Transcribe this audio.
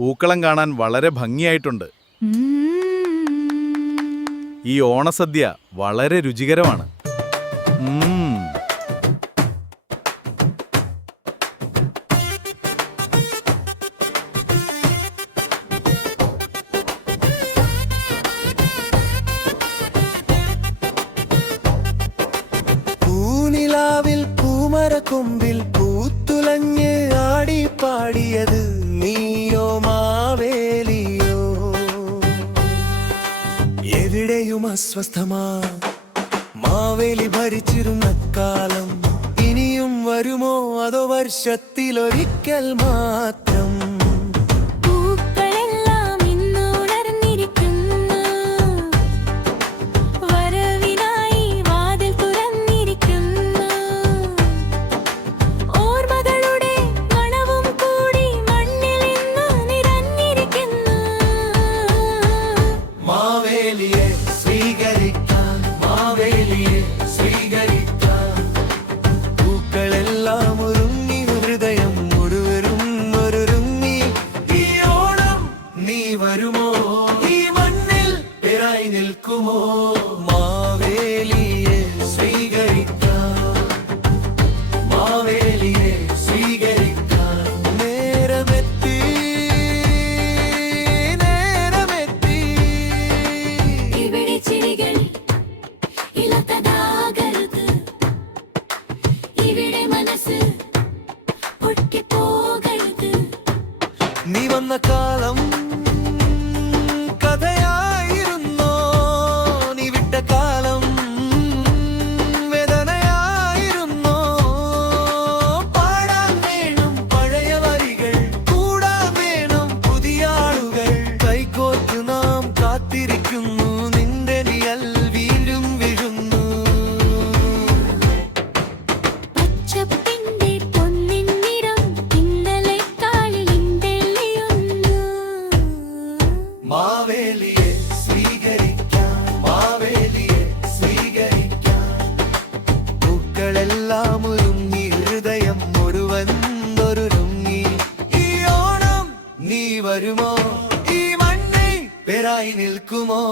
പൂക്കളം കാണാൻ വളരെ ഭംഗിയായിട്ടുണ്ട്. ഈ ഓണസദ്യ വളരെ രുചികരമാണ്. പൂനിലാവിൽ പൂമരക്കൊമ്പിൽ പൂത്തുലഞ്ഞ് ആടിപ്പാടിയത് നീയോ മാവേലിയോ? എവിടെയും അസ്വസ്ഥമാ മാവേലി ഭരിച്ചിരുന്ന കാലം ഇനിയും വരുമോ? അതോ വർഷത്തിലൊരിക്കൽ മാത്രം? വരുമോ ഈ മണ്ണിൽ പിറായി നിൽക്കുമോ? മാവേലിയെ സ്വീകരിക്കാം, മാവേലിയെ സ്വീകരിക്കാം. നേരമെത്തി, നേരമെത്തി. ഇവിടെ ചിരികൾ ഇല്ലാത്തതാകരുത്, ഇവിടെ മനസ്സ് പൊട്ടിപ്പോകരുത്. നീ വന്ന കാലം കഥയായിരുന്നോ? നീ വിട്ട കാലം വേദനയായിരുന്നോ? പാടാൻ വേണം പഴയ വരികൾ, കൂടാൻ വേണം പുതിയ ആളുകൾ. കൈകോർത്ത് നാം കാത്തിരിക്കുന്നു, നിന്റെ നിഴൽ വീണ്ടും വീഴുന്നു. പച്ചപ്പിന്റെ പൊന്നിൻ നിറം ഇന്നലെക്കാളിൽ തെളിയുന്നു. മാവേലിയെ സ്വീകരിക്കാം, മാവേലിയെ സ്വീകരിക്കാം. പൂക്കളെല്ലാം ഒരുങ്ങി, ഹൃദയം മുഴുവൻ ഒരുങ്ങി. ഈ ഓണം നീ വരുമോ? ഈ മണ്ണിൽ പേരായി നിൽക്കുമോ?